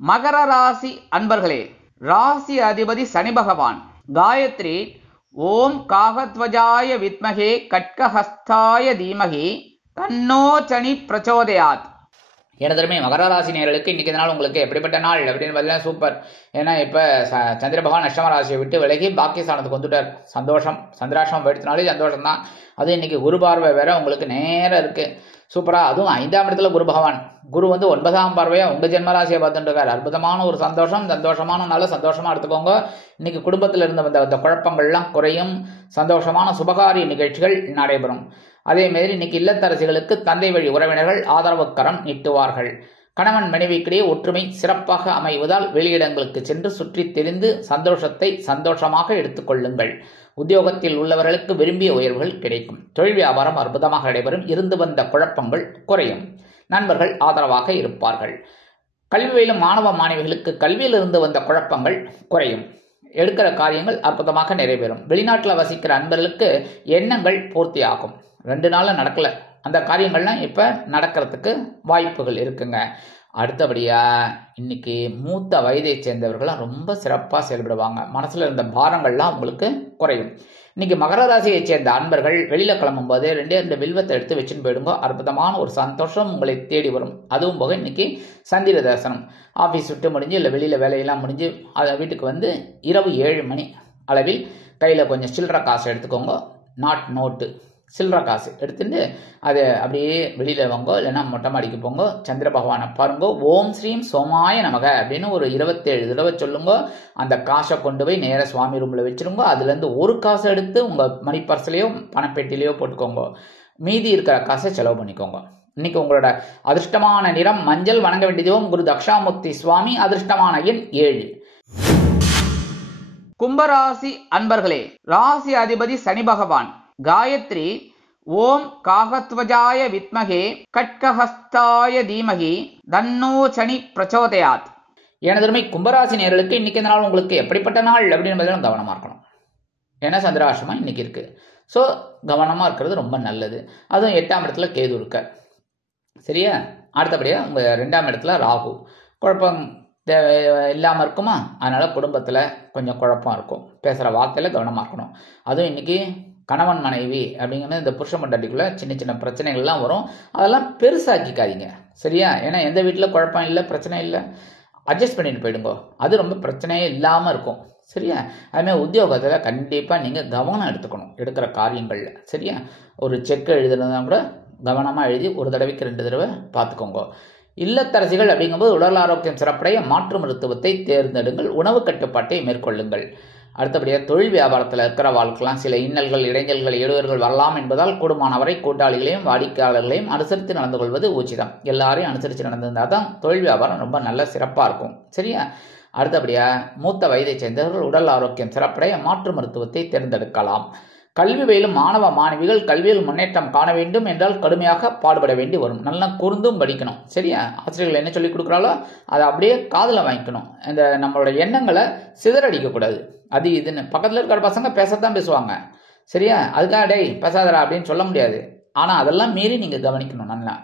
மகர ராசி அன்பர்களே, ராசி அதிபதி சனி பகவான். காயத்ரி ஓம் காகத்வஜாய வித்மகே கட்கஹஸ்தாய தீமகி தன்னோ சனி பிரச்சோதயாத். எனதருமே மகர ராசி நேயர்களுக்கு இன்னைக்கு நாள் உங்களுக்கு எப்படிப்பட்ட நாள் அப்படின்னு பார்த்தீங்கன்னா சூப்பர். ஏன்னா இப்போ சந்திர பகவான் அஷ்டம ராசியை விட்டு விலகி பாக்கியஸ்தானத்துக்கு வந்துட்டார். சந்தோஷம். சந்திராஷ்டமம் எடுத்தனாலே சந்தோஷம் தான். அது இன்னைக்கு குரு பார்வை வேற உங்களுக்கு நேரம் இருக்கு. சூப்பரா. அதுவும் 5ஆம் இடத்துல குரு பகவான். குரு வந்து 9ஆம் பார்வையா உங்க ஜென்மராசியை பார்த்துட்டு இருக்காரு. அற்புதமான ஒரு சந்தோஷமான நாள சந்தோஷமா எடுத்துக்கோங்க. இன்னைக்கு குடும்பத்தில் இருந்த அந்த குழப்பங்கள்லாம் குறையும். சந்தோஷமான சுபகாரிய நிகழ்ச்சிகள் நடைபெறும். அதே மாதிரி இன்னைக்கு இல்லத்தரசிகளுக்கு தந்தை வழி உறவினர்கள் ஆதரவு கரம் நீட்டுவார்கள். கணவன் மனைவிக்கிடையே ஒற்றுமை சிறப்பாக அமைவதால் வெளியிடங்களுக்கு சென்று சுற்றி தெரிந்து சந்தோஷத்தை சந்தோஷமாக எடுத்துக்கொள்ளுங்கள். உத்தியோகத்தில் உள்ளவர்களுக்கு விரும்பிய உயர்வுகள் கிடைக்கும். தொழில் வியாபாரம் அற்புதமாக நடைபெறும். இருந்து வந்த குழப்பங்கள் குறையும். நண்பர்கள் ஆதரவாக இருப்பார்கள். கல்வி பயிலும் மாணவ மாணவிகளுக்கு கல்வியில் இருந்து வந்த குழப்பங்கள் குறையும். எடுக்கிற காரியங்கள் அற்புதமாக நிறைவேறும். வெளிநாட்டில் வசிக்கிற அன்பர்களுக்கு எண்ணங்கள் பூர்த்தியாகும். 2 நாளில் நடக்கல அந்த காரியங்கள்லாம் இப்போ நடக்கிறதுக்கு வாய்ப்புகள் இருக்குங்க. அடுத்தபடியாக இன்னைக்கு மூத்த வயதை சேர்ந்தவர்கள்லாம் ரொம்ப சிறப்பாக செயல்படுவாங்க. மனசில் இருந்த பாரங்கள்லாம் உங்களுக்கு குறையும். இன்னைக்கு மகர ராசியை சேர்ந்த அன்பர்கள் வெளியில கிளம்பும் போது 2 வில்வத்தை எடுத்து வச்சுன்னு போயிடுங்க. அற்புதமான ஒரு சந்தோஷம் உங்களை தேடி வரும். அதுவும் போக இன்னைக்கு சந்திர தரிசனம். ஆஃபீஸ் விட்டு முடிஞ்சு இல்லை வெளியில வேலையெல்லாம் முடிஞ்சு அதை வீட்டுக்கு வந்து இரவு 7 மணி அளவில் கையில் கொஞ்சம் சில்லற காசு எடுத்துக்கோங்க. நோட்டு சில்லற காசு எடுத்துட்டு அதை அப்படியே வெளியில வாங்கோ, இல்லைன்னா மொட்டை மாடிக்கு போங்க, சந்திர பகவானை பாருங்க, ஓம் ஸ்ரீம் சோமாய நமக அப்படின்னு ஒரு 27 தடவை சொல்லுங்க. அந்த காசை கொண்டு போய் நேர சுவாமி ரூம்ல வச்சிருங்க. அதுல இருந்து ஒரு காசை எடுத்து உங்க மணி பர்ஸ்லயோ பணப்பெட்டிலையோ போட்டுக்கோங்க. மீதி இருக்கிற காசை செலவு பண்ணிக்கோங்க. இன்னைக்கு உங்களோட அதிர்ஷ்டமான நிறம் மஞ்சள். வணங்க வேண்டியதும் குரு தக்ஷாமூர்த்தி சுவாமி. அதிர்ஷ்டமான எண் 7. கும்பராசி அன்பர்களே, ராசி அதிபதி சனி பகவான். காயத்ரி ஓம் காகத்வஜாய வித்மகே கட்கஹஸ்தாய தீமகி தன்னோ சனி பிரச்சோதயாத். எனதுமை கும்பராசி நேயர்களுக்கு இன்னைக்கு இந்த நாள் உங்களுக்கு எப்படிப்பட்ட நாள் அப்படின்னு கவனமா இருக்கணும். ஏன்னா சந்திராஷ்டமம் இன்னைக்கு இருக்கு. ஸோ கவனமா இருக்கிறது ரொம்ப நல்லது. அதுவும் 8ஆம் இடத்துல கேது இருக்க. சரியா? அடுத்தபடியா உங்க 2ஆம் இடத்துல ராகு. குழப்பம் இல்லாமல் இருக்குமா? அதனால குடும்பத்தில் கொஞ்சம் குழப்பம் இருக்கும். பேசுகிற வார்த்தையில் கவனமாக இருக்கணும். அதுவும் இன்னைக்கு கணவன் மனைவி அப்படிங்கிறது இந்த புருஷ மண்டாட்டிக்குள்ள சின்ன சின்ன பிரச்சனைகள்லாம் வரும். அதெல்லாம் பெருசாக்கிக்காதீங்க. சரியா? ஏன்னா எந்த வீட்டில் குழப்பம் இல்லை, பிரச்சனை இல்லை, அட்ஜஸ்ட் பண்ணிட்டு போயிடுங்கோ. அது ரொம்ப பிரச்சனையே இல்லாமல் இருக்கும். சரியா? அதுமாதிரி உத்தியோகத்தில் கண்டிப்பாக நீங்கள் கவனம் எடுத்துக்கணும் எடுக்கிற காரியங்களில். சரியா? ஒரு செக் எழுதுறதுனா கூட கவனமாக எழுதி ஒரு தடவைக்கு 2 தடவை பார்த்துக்கோங்க. இல்லத்தரசிகள் அப்படிங்கும்போது உடல் ஆரோக்கியம் சிறப்படைய மாற்று மருத்துவத்தை தேர்ந்தெடுங்கள். உணவு கட்டுப்பாட்டை மேற்கொள்ளுங்கள். அடுத்தபடியாக தொழில் வியாபாரத்தில் இருக்கிற வாழ்க்கைலாம் சில இன்னல்கள், இடைஞ்சல்கள், இடையூறுகள் வரலாம் என்பதால் கூடுமானவரை கூட்டாளிகளையும் வாடிக்கையாளர்களையும் அனுசரித்து நடந்து கொள்வது உச்சிதம். எல்லாரையும் அனுசரித்து நடந்திருந்தால் தான் தொழில் வியாபாரம் ரொம்ப நல்ல சிறப்பாக இருக்கும். சரியா? அடுத்தபடியாக மூத்த வயதை சேர்ந்தவர்கள் உடல் ஆரோக்கியம் சிறப்படைய மாற்று மருத்துவத்தை தேர்ந்தெடுக்கலாம். கல்வி பயிலும் மாணவ மாணவிகள் கல்வியில் முன்னேற்றம் காண வேண்டும் என்றால் கடுமையாக பாடுபட வேண்டி வரும். நல்லா கூர்ந்தும் படிக்கணும். சரியா? ஆசிரியர்கள் என்ன சொல்லி கொடுக்குறாலோ அதை அப்படியே காதில் வாங்கிக்கணும். இந்த நம்மளோட எண்ணங்களை சிதறடிக்கக்கூடாது. அது இதுன்னு பக்கத்தில் இருக்கிற பசங்க பேசத்தான் பேசுவாங்க. சரியா? அதுக்காக டேய் பேசாதரா அப்படின்னு சொல்ல முடியாது. ஆனால் அதெல்லாம் மீறி நீங்கள் கவனிக்கணும் நல்லா.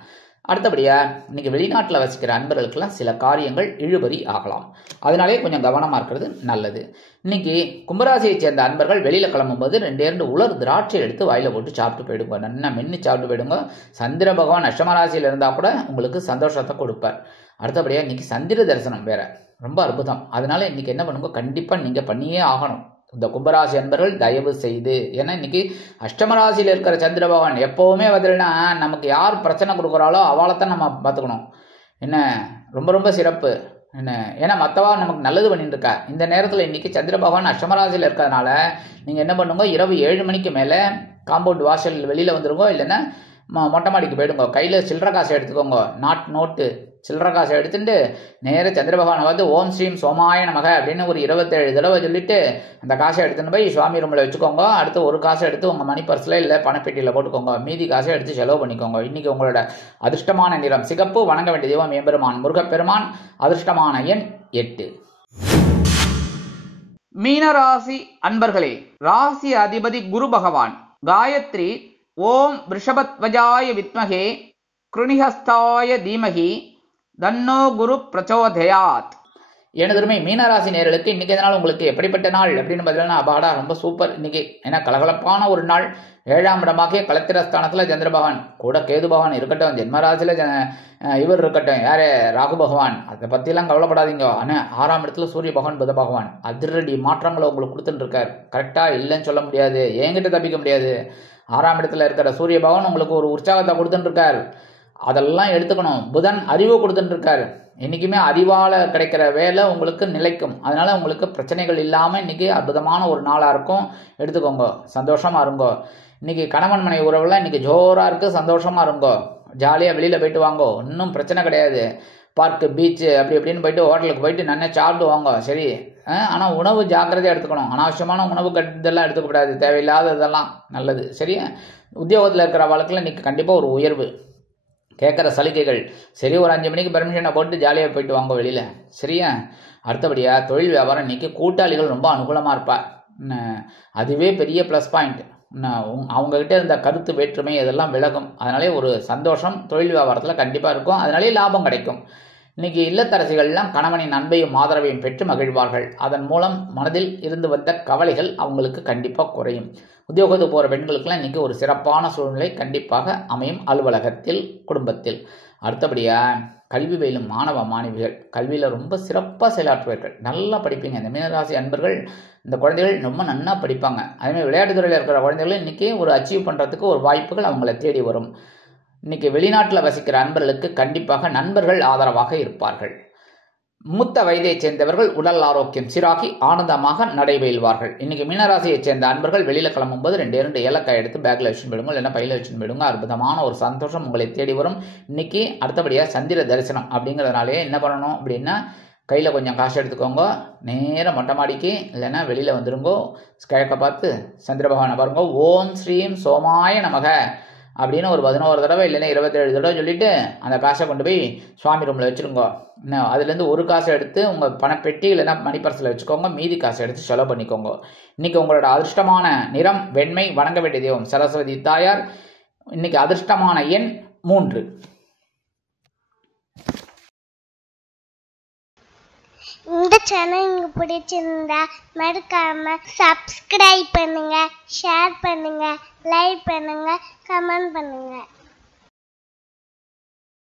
அடுத்தபடியாக இன்னைக்கு வெளிநாட்டில் வசிக்கிற அன்பர்களுக்கெல்லாம் சில காரியங்கள் இழுபறி ஆகலாம். அதனாலே கொஞ்சம் கவனமாக இருக்கிறது நல்லது. இன்னைக்கு கும்பராசியை சேர்ந்த அன்பர்கள் வெளியில் கிளம்பும்போது 2 உலர் திராட்சை எடுத்து வாயில போட்டு சாப்பிட்டு போயிடுங்க. நல்லா மென்று சாப்பிட்டு போயிடுங்க. சந்திர பகவான் அஷ்டமராசியில் இருந்தால் கூட உங்களுக்கு சந்தோஷத்தை கொடுப்பார். அடுத்தபடியாக இன்னைக்கு சந்திர தரிசனம் வேற ரொம்ப அற்புதம். அதனால இன்னைக்கு என்ன பண்ணுங்க, கண்டிப்பாக நீங்கள் பண்ணியே ஆகணும். இந்த கும்பராசி அன்பர்கள் தயவு செய்து, ஏன்னா இன்னைக்கு அஷ்டமராசியில் இருக்கிற சந்திர பகவான் எப்பவுமே பதில்னா நமக்கு யார் பிரச்சனை கொடுக்குறாளோ அவளைத்தான் நம்ம பார்த்துக்கணும். என்ன ரொம்ப ரொம்ப சிறப்பு. என்ன ஏன்னா மற்றவா நமக்கு நல்லது பண்ணிட்டு இருக்கா. இந்த நேரத்தில் இன்னைக்கு சந்திர பகவான் அஷ்டமராசியில் இருக்கிறதுனால நீங்கள் என்ன பண்ணுங்க, இரவு 7 மணிக்கு மேலே காம்பவுண்ட் வாசல் வெளியில் வந்துருங்க. இல்லைன்னா மொட்டை மாடிக்கு போயிடுங்க. கையில் சில்லற காசை எடுத்துக்கோங்க. நோட்டு சில்லற காசை எடுத்துட்டு நேர சந்திர பகவானை வந்து ஓம் ஸ்ரீம் சோமாய நமக அப்படின்னு ஒரு 27 தடவை சொல்லிட்டு அந்த காசை எடுத்துன்னு போய் சுவாமி ரூமில் வச்சுக்கோங்க. அடுத்து ஒரு காசை எடுத்து உங்கள் மணி பர்ஸில் இல்லை பணப்பெட்டியில் போட்டுக்கோங்க. மீதி காசை எடுத்து செலவு பண்ணிக்கோங்க. இன்னைக்கு உங்களோட அதிர்ஷ்டமான நிறம் சிகப்பு. வணங்க வேண்டிய தெய்வம் எம்பெருமான் முருகப்பெருமான். அதிர்ஷ்டமான எண் 8. மீனராசி அன்பர்களே, ராசி அதிபதி குரு பகவான். காயத்ரி ஓம் ரிஷபத்வஜாய வித்மகே கிருணிஹஸ்தாய தீமகி தன்னோ குரு பிரச்சோதயாத். எனதுமே மீனராசி நேயர்களுக்கு இன்னைக்கு நாள் உங்களுக்கு எப்படிப்பட்ட நாள் அப்படின்னு பார்த்தீங்கன்னா அபாடா ரொம்ப சூப்பர். இன்னைக்கு ஏன்னா கலகலப்பான ஒரு நாள். 7ஆம் இடமாகிய கலத்திரஸ்தானத்தில் சந்திர பகவான் கூட கேது பகவான் இருக்கட்டும். ஜென்மராசியில் இவர் இருக்கட்டும், யாரு ராகு பகவான். அதை பற்றிலாம் கவலைப்படாதீங்க. ஆனால் 6ஆம் இடத்துல சூரிய பகவான் புத பகவான் அதிரடி மாற்றங்களை உங்களுக்கு கொடுத்துட்டு இருக்கார். கரெக்டாக இல்லைன்னு சொல்ல முடியாது, என்கிட்ட தப்பிக்க முடியாது. 6ஆம் இடத்துல இருக்கிற சூரிய பகவான் உங்களுக்கு ஒரு உற்சாகத்தை கொடுத்துட்டு இருக்கார். அதெல்லாம் எடுத்துக்கணும். புதன் அறிவு கொடுத்துட்டு இருக்காரு. இன்னைக்குமே அறிவால கிடைக்கிற வேலை உங்களுக்கு நிலைக்கும். அதனால உங்களுக்கு பிரச்சனைகள் இல்லாமல் இன்னைக்கு அற்புதமான ஒரு நாளாக இருக்கும். எடுத்துக்கோங்க, சந்தோஷமா இருங்கோ. இன்னைக்கு கணவன் மனை உறவுலாம் இன்னைக்கு ஜோராக இருக்கு, சந்தோஷமா இருங்கோ. ஜாலியாக வெளியில் போயிட்டு வாங்கோ, இன்னும் பிரச்சனை கிடையாது. பார்க்கு, பீச்சு அப்படி இப்படின்னு போயிட்டு ஹோட்டலுக்கு போயிட்டு நல்லா சாப்பிட்டு வாங்க. சரி, ஆனால் உணவு ஜாக்கிரதையாக எடுத்துக்கணும். அனாவசியமான உணவு இதெல்லாம் எடுத்துக்கூடாது, தேவையில்லாத இதெல்லாம் நல்லது. சரியா? உத்தியோகத்தில் இருக்கிற வாழ்க்கையில் இன்னைக்கு கண்டிப்பாக ஒரு உயர்வு, கேட்குற சலுகைகள். சரி, ஒரு 5 மணிக்கு பெர்மிஷனை போட்டு ஜாலியாக போயிட்டு வாங்க வெளியில். சரியா? அடுத்தபடியாக தொழில் வியாபாரம் இன்னைக்கு கூட்டாளிகள் ரொம்ப அனுகூலமாக இருப்பா. அதுவே பெரிய ப்ளஸ் பாயிண்ட். அவங்ககிட்ட இருந்த கருத்து வேற்றுமை இதெல்லாம் விலகும். அதனாலே ஒரு சந்தோஷம் தொழில் வியாபாரத்தில் கண்டிப்பாக இருக்கும். அதனாலே லாபம் கிடைக்கும். இன்னைக்கு இல்லத்தரசிகள்லாம் கணவனின் அன்பையும் ஆதரவையும் பெற்று மகிழ்வார்கள். அதன் மூலம் மனதில் இருந்து வந்த கவலைகள் அவங்களுக்கு கண்டிப்பாக குறையும். உத்தியோகத்துக்கு போகிற பெண்களுக்கெல்லாம் இன்னைக்கு ஒரு சிறப்பான சூழ்நிலை கண்டிப்பாக அமையும், அலுவலகத்தில், குடும்பத்தில். அடுத்தபடியாக கல்வி பயிலும் மாணவ மாணவிகள் கல்வியில் ரொம்ப சிறப்பாக செயலாற்றுவார்கள். நல்லா படிப்பீங்க. இந்த மீனராசி அன்பர்கள், இந்த குழந்தைகள் ரொம்ப நன்னா படிப்பாங்க. அதேமாதிரி விளையாட்டுத்துறையில் இருக்கிற குழந்தைகளும் இன்றைக்கி ஒரு அச்சீவ் பண்ணுறதுக்கு ஒரு வாய்ப்புகள் அவங்கள தேடி வரும். இன்றைக்கி வெளிநாட்டில் வசிக்கிற அன்பர்களுக்கு கண்டிப்பாக நண்பர்கள் ஆதரவாக இருப்பார்கள். மூத்த வயதைச் சேர்ந்தவர்கள் உடல் ஆரோக்கியம் சீராகி ஆனந்தமாக நடைபெறுவார்கள். இன்னைக்கு மீனராசியைச் சேர்ந்த அன்பர்கள் வெளியில் கிளம்பும்போது 2 ஏலக்காய் எடுத்து பேக்கில் வச்சுன்னு போயிடுங்க, இல்லைன்னா பையில் வச்சுன்னு போயிடுங்க. அற்புதமான ஒரு சந்தோஷம் உங்களை தேடி வரும். இன்னைக்கு அடுத்தபடியாக சந்திர தரிசனம் அப்படிங்கிறதுனாலே என்ன பண்ணணும் அப்படின்னா, கையில் கொஞ்சம் காசு எடுத்துக்கோங்க, நேராக மொட்டை மாடிக்கு இல்லைன்னா வெளியில் வந்துருங்கோ, கிழக்க பார்த்து சந்திர பகவானை பாருங்க, ஓம் ஸ்ரீம் சோமாய நமக அப்படின்னு ஒரு 11 தடவை இல்லைன்னா 27 தடவை சொல்லிவிட்டு அந்த காசை கொண்டு போய் சுவாமி ரூமில் வச்சுருங்க. அதுலேருந்து ஒரு காசை எடுத்து உங்கள் பணப்பெட்டி இல்லைன்னா மணி பர்ஸில் வச்சுக்கோங்க, மீதி காசை எடுத்து செலவு பண்ணிக்கோங்க. இன்றைக்கி உங்களோட அதிர்ஷ்டமான நிறம் வெண்மை. வணங்க வேண்டிய தெய்வம் சரஸ்வதி தாயார். இன்றைக்கி அதிர்ஷ்டமான எண் 3. இந்த சேனல் உங்களுக்கு பிடிச்சிருந்தா மறக்காம சப்ஸ்கிரைப் பண்ணுங்க, ஷேர் பண்ணுங்க, லைக் பண்ணுங்க, கமெண்ட் பண்ணுங்க.